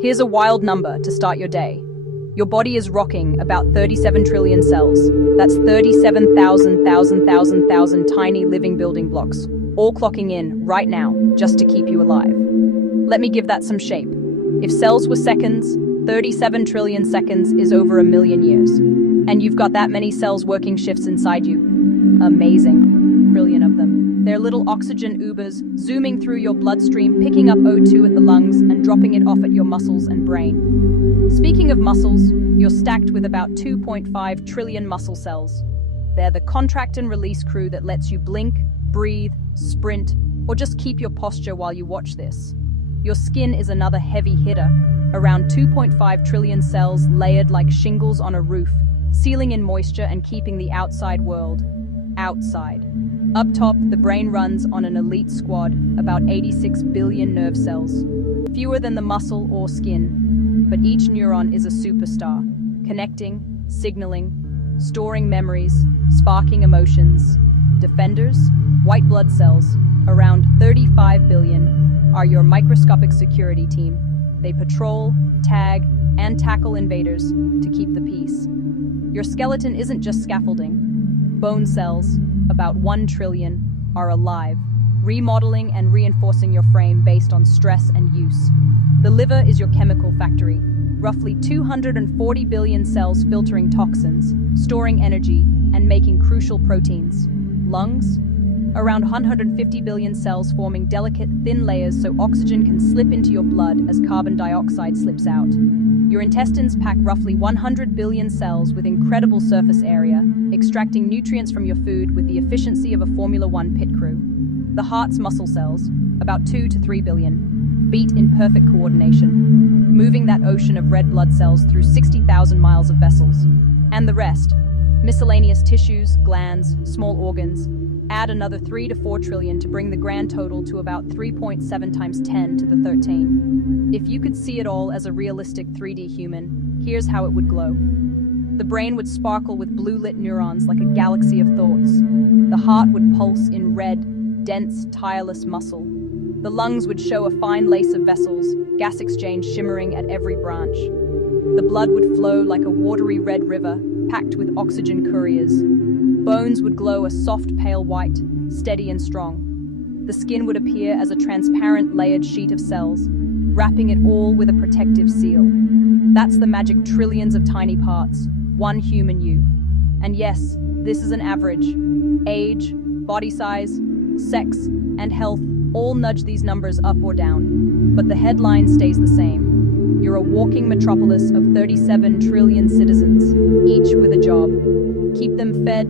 Here's a wild number to start your day. Your body is rocking about 37 trillion cells. That's 37,000 tiny living building blocks, all clocking in right now just to keep you alive. Let me give that some shape. If cells were seconds, 37 trillion seconds is over 1,000,000 years. And you've got that many cells working shifts inside you. Amazing. Trillion of them. They're little oxygen Ubers zooming through your bloodstream, picking up O2 at the lungs and dropping it off at your muscles and brain. Speaking of muscles, you're stacked with about 2.5 trillion muscle cells. They're the contract and release crew that lets you blink, breathe, sprint, or just keep your posture while you watch this. Your skin is another heavy hitter, around 2.5 trillion cells layered like shingles on a roof, sealing in moisture and keeping the outside world outside. Up top, the brain runs on an elite squad, about 86 billion nerve cells. Fewer than the muscle or skin, but each neuron is a superstar, connecting, signaling, storing memories, sparking emotions. Defenders, white blood cells, around 35 billion, are your microscopic security team. They patrol, tag, and tackle invaders to keep the peace. Your skeleton isn't just scaffolding. Bone cells, about 1 trillion, are alive, remodeling and reinforcing your frame based on stress and use. The liver is your chemical factory, roughly 240 billion cells filtering toxins, storing energy, and making crucial proteins. Lungs, around 150 billion cells forming delicate, thin layers so oxygen can slip into your blood as carbon dioxide slips out. Your intestines pack roughly 100 billion cells with incredible surface area, extracting nutrients from your food with the efficiency of a Formula One pit crew. The heart's muscle cells, about 2 to 3 billion, beat in perfect coordination, moving that ocean of red blood cells through 60,000 miles of vessels. And the rest, miscellaneous tissues, glands, small organs, add another 3 to 4 trillion to bring the grand total to about 3.7 times 10 to the 13. If you could see it all as a realistic 3D human, here's how it would glow. The brain would sparkle with blue-lit neurons like a galaxy of thoughts. The heart would pulse in red, dense, tireless muscle. The lungs would show a fine lace of vessels, gas exchange shimmering at every branch. The blood would flow like a watery red river, packed with oxygen couriers. Bones would glow a soft pale white, steady and strong. The skin would appear as a transparent layered sheet of cells, wrapping it all with a protective seal. That's the magic trillions of tiny parts, one human you. And yes, this is an average. Age, body size, sex, and health all nudge these numbers up or down, but the headline stays the same. You're a walking metropolis of 37 trillion citizens, each with a job. Keep them fed,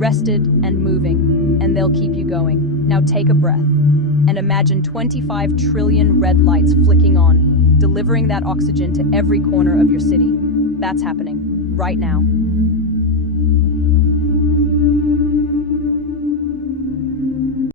rested, and moving, and they'll keep you going. Now take a breath, and imagine 25 trillion red lights flicking on, delivering that oxygen to every corner of your city. That's happening, right now.